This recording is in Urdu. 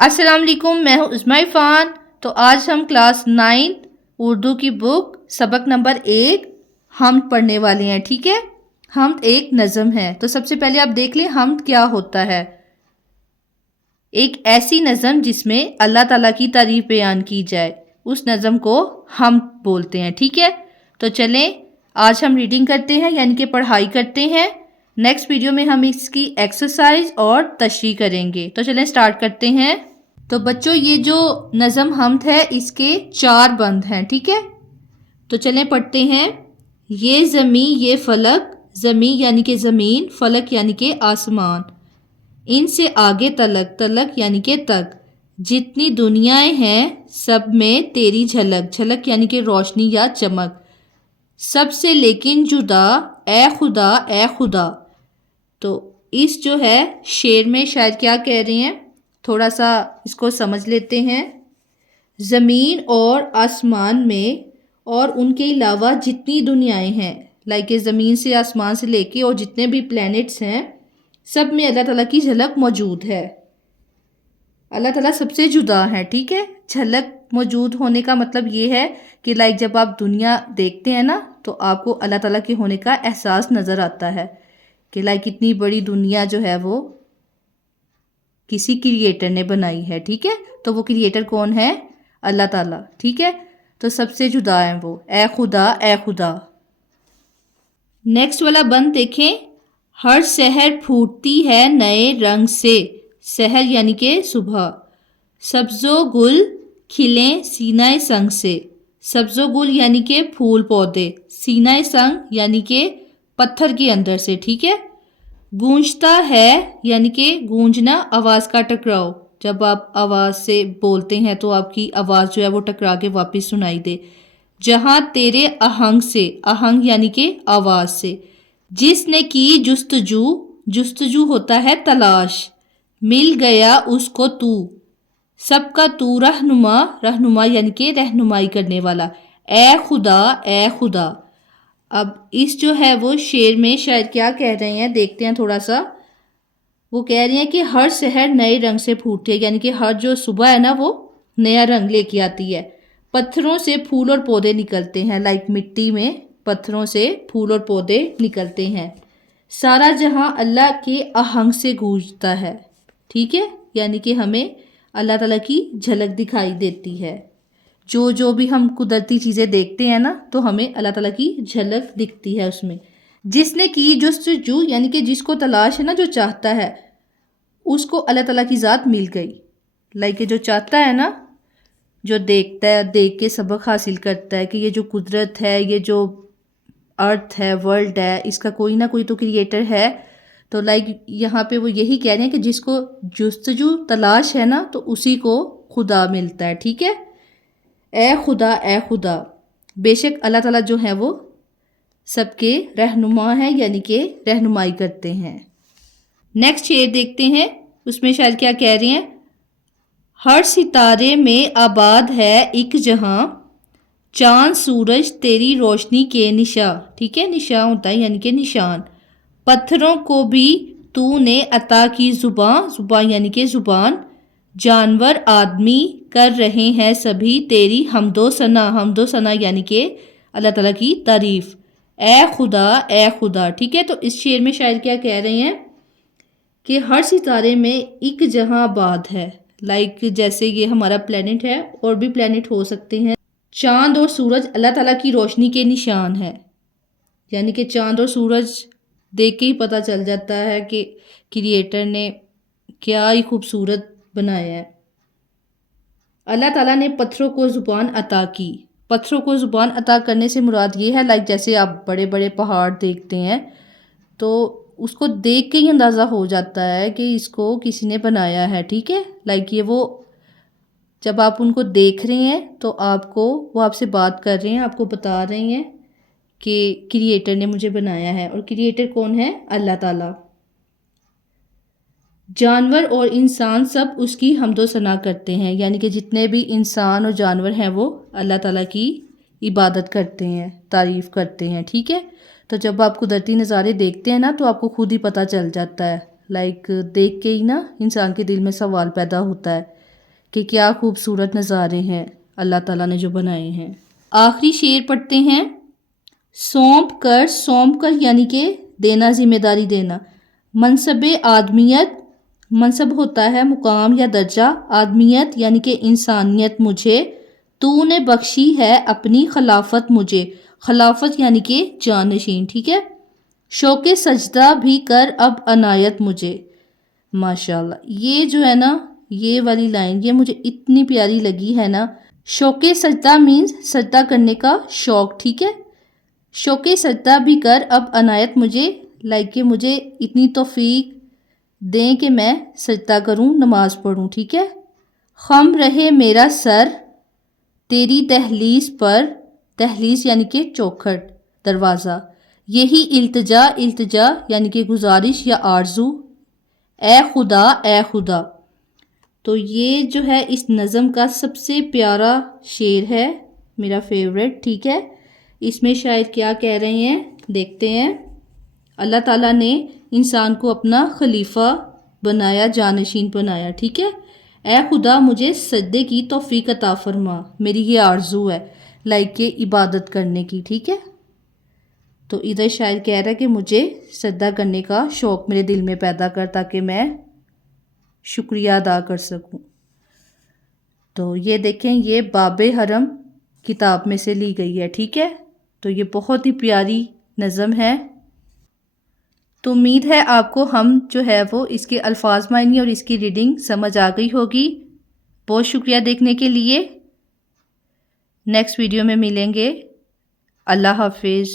السلام علیکم، میں ہوں عظمیٰ عرفان۔ تو آج ہم کلاس 9 اردو کی بک سبق نمبر 1 حمد پڑھنے والے ہیں، ٹھیک ہے۔ حمد ایک نظم ہے، تو سب سے پہلے آپ دیکھ لیں حمد کیا ہوتا ہے۔ ایک ایسی نظم جس میں اللہ تعالیٰ کی تعریف بیان کی جائے، اس نظم کو حمد بولتے ہیں، ٹھیک ہے۔ تو چلیں آج ہم ریڈنگ کرتے ہیں، یعنی کہ پڑھائی کرتے ہیں۔ نیکسٹ ویڈیو میں ہم اس کی ایکسرسائز اور تشریح کریں گے۔ تو چلیں سٹارٹ کرتے ہیں۔ تو بچوں یہ جو نظم حمد ہے اس کے 4 بند ہیں، ٹھیک ہے۔ تو چلیں پڑھتے ہیں۔ یہ زمین یہ فلک، زمین یعنی کہ زمین، فلک یعنی کہ آسمان، ان سے آگے تلک، تلک یعنی کہ تک، جتنی دنیایں ہیں سب میں تیری جھلک، جھلک یعنی کہ روشنی یا چمک، سب سے لیکن جدا اے خدا اے خدا۔ تو اس جو ہے شعر میں شاید کیا کہہ رہے ہیں، تھوڑا سا اس کو سمجھ لیتے ہیں۔ زمین اور آسمان میں اور ان کے علاوہ جتنی دنیایں ہیں، لائک زمین سے آسمان سے لے کے اور جتنے بھی پلینٹس ہیں، سب میں اللہ تعالیٰ کی جھلک موجود ہے۔ اللہ تعالیٰ سب سے جدا ہے، ٹھیک ہے۔ جھلک موجود ہونے کا مطلب یہ ہے کہ لائک جب آپ دنیا دیکھتے ہیں نا تو آپ کو اللہ تعالیٰ کے ہونے کا احساس نظر آتا ہے کہ لائک اتنی بڑی دنیا جو ہے وہ کسی کریٹر نے بنائی ہے، ٹھیک ہے۔ تو وہ کریٹر کون ہے؟ اللہ تعالیٰ، ٹھیک ہے۔ تو سب سے جدا ہے وہ، اے خدا اے خدا۔ نیکسٹ والا بند دیکھیں۔ ہر سحر پھوٹتی ہے نئے رنگ سے، سحر یعنی کہ صبح، سبز و گل کھلیں سینہ سنگ سے، سبز و گل یعنی کہ پھول پودے، سینہ سنگ یعنی کہ پتھر کے اندر سے، ٹھیک ہے۔ گونجتا ہے یعنی کہ گونجنا آواز کا ٹکراؤ، جب آپ آواز سے بولتے ہیں تو آپ کی آواز جو ہے وہ ٹکرا کے واپس سنائی دے۔ جہاں تیرے آہنگ سے، آہنگ یعنی کہ آواز سے، جس نے کی جستجو، جستجو ہوتا ہے تلاش، مل گیا اس کو تو، سب کا تو رہنما، رہنما یعنی کہ رہنمائی کرنے والا، اے خدا اے خدا۔ اب اس جو ہے وہ شعر میں شاید کیا کہہ رہے ہیں، دیکھتے ہیں تھوڑا سا۔ وہ کہہ رہی ہیں کہ ہر سحر نئے رنگ سے پھوٹتی ہے، یعنی کہ ہر جو صبح ہے نا وہ نیا رنگ لے کے آتی ہے۔ پتھروں سے پھول اور پودے نکلتے ہیں، لائک مٹی میں پتھروں سے پھول اور پودے نکلتے ہیں۔ سارا جہاں اللہ کے آہنگ سے گونجتا ہے، ٹھیک ہے، یعنی کہ ہمیں اللہ تعالیٰ کی جھلک دکھائی دیتی ہے۔ جو بھی ہم قدرتی چیزیں دیکھتے ہیں نا تو ہمیں اللہ تعالیٰ کی جھلک دکھتی ہے اس میں۔ جس نے کی جستجو یعنی کہ جس کو تلاش ہے نا، جو چاہتا ہے، اس کو اللہ تعالیٰ کی ذات مل گئی۔ لائک جو چاہتا ہے نا، جو دیکھتا ہے، دیکھ کے سبق حاصل کرتا ہے کہ یہ جو قدرت ہے، یہ جو ارتھ ہے، ورلڈ ہے، اس کا کوئی نہ کوئی تو کریٹر ہے۔ تو لائک یہاں پہ وہ یہی کہہ رہے ہیں کہ جس کو جستجو تلاش ہے نا تو اسی کو خدا ملتا ہے، ٹھیک ہے۔ اے خدا اے خدا، بے شک اللہ تعالیٰ جو ہے وہ سب کے رہنما ہیں، یعنی کہ رہنمائی کرتے ہیں۔ نیکسٹ شعر دیکھتے ہیں، اس میں شاید کیا کہہ رہے ہیں۔ ہر ستارے میں آباد ہے ایک جہاں، چاند سورج تیری روشنی کے نشاں، ٹھیک ہے، نشاں ہوتا ہے یعنی کہ نشان۔ پتھروں کو بھی تو نے عطا کی زباں، زباں یعنی کہ زبان، جانور آدمی کر رہے ہیں سبھی تیری حمد و ثنا، حمد و ثنا یعنی کہ اللہ تعالیٰ کی تعریف، اے خدا اے خدا، ٹھیک ہے۔ تو اس شعر میں شاید کیا کہہ رہے ہیں کہ ہر ستارے میں ایک جہاں آباد ہے، لائک جیسے یہ ہمارا پلینٹ ہے، اور بھی پلینٹ ہو سکتے ہیں۔ چاند اور سورج اللہ تعالیٰ کی روشنی کے نشان ہے، یعنی کہ چاند اور سورج دیکھ کے ہی پتہ چل جاتا ہے کہ کریٹر نے کیا ہی خوبصورت بنایا ہے۔ اللہ تعالیٰ نے پتھروں کو زبان عطا کی، پتھروں کو زبان عطا کرنے سے مراد یہ ہے، لائک جیسے آپ بڑے بڑے پہاڑ دیکھتے ہیں تو اس کو دیکھ کے ہی اندازہ ہو جاتا ہے کہ اس کو کسی نے بنایا ہے، ٹھیک ہے۔ لائک یہ وہ جب آپ ان کو دیکھ رہے ہیں تو وہ آپ سے بات کر رہے ہیں، آپ کو بتا رہے ہیں کہ کریٹر نے مجھے بنایا ہے، اور کریٹر کون ہے؟ اللہ تعالیٰ۔ جانور اور انسان سب اس کی حمد و ثنا کرتے ہیں، یعنی کہ جتنے بھی انسان اور جانور ہیں وہ اللہ تعالیٰ کی عبادت کرتے ہیں، تعریف کرتے ہیں، ٹھیک ہے۔ تو جب آپ قدرتی نظارے دیکھتے ہیں نا تو آپ کو خود ہی پتہ چل جاتا ہے، لائک دیکھ کے ہی نا انسان کے دل میں سوال پیدا ہوتا ہے کہ کیا خوبصورت نظارے ہیں اللہ تعالیٰ نے جو بنائے ہیں۔ آخری شعر پڑھتے ہیں۔ سونپ کر یعنی کہ دینا، ذمہ داری دینا۔ منصب آدمیت، منصب ہوتا ہے مقام یا درجہ، آدمیت یعنی کہ انسانیت مجھے، تو نے بخشی ہے اپنی خلافت مجھے، خلافت یعنی کہ جانشین، ٹھیک ہے۔ شوق سجدہ بھی کر اب عنایت مجھے۔ ماشاءاللہ، یہ جو ہے نا، یہ والی لائن یہ مجھے اتنی پیاری لگی ہے نا۔ شوق سجدہ مینز سجدہ کرنے کا شوق، ٹھیک ہے۔ شوق سجدہ بھی کر اب عنایت مجھے، لائک کہ مجھے اتنی توفیق دیں کہ میں سجدہ کروں، نماز پڑھوں، ٹھیک ہے۔ خم رہے میرا سر تیری دہلیز پر، دہلیز یعنی کہ چوکھٹ، دروازہ، یہی التجا یعنی کہ گزارش یا آرزو، اے خدا اے خدا۔ تو یہ جو ہے اس نظم کا سب سے پیارا شعر ہے، میرا فیوریٹ، ٹھیک ہے۔ اس میں شاعر کیا کہہ رہے ہیں دیکھتے ہیں۔ اللہ تعالیٰ نے انسان کو اپنا خلیفہ بنایا، جانشین بنایا، ٹھیک ہے۔ اے خدا مجھے سجدے کی توفیق عطا فرما، میری یہ آرزو ہے لائک کہ عبادت کرنے کی، ٹھیک ہے۔ تو ادھر شاعر کہہ رہا ہے کہ مجھے سجدہ کرنے کا شوق میرے دل میں پیدا کر تاکہ میں شکریہ ادا کر سکوں۔ تو یہ دیکھیں، یہ باب حرم کتاب میں سے لی گئی ہے، ٹھیک ہے۔ تو یہ بہت ہی پیاری نظم ہے۔ تو امید ہے آپ کو ہم جو ہے وہ اس کے الفاظ معنی اور اس کی ریڈنگ سمجھ آ گئی ہوگی۔ بہت شکریہ دیکھنے کے لیے۔ نیکسٹ ویڈیو میں ملیں گے۔ اللہ حافظ۔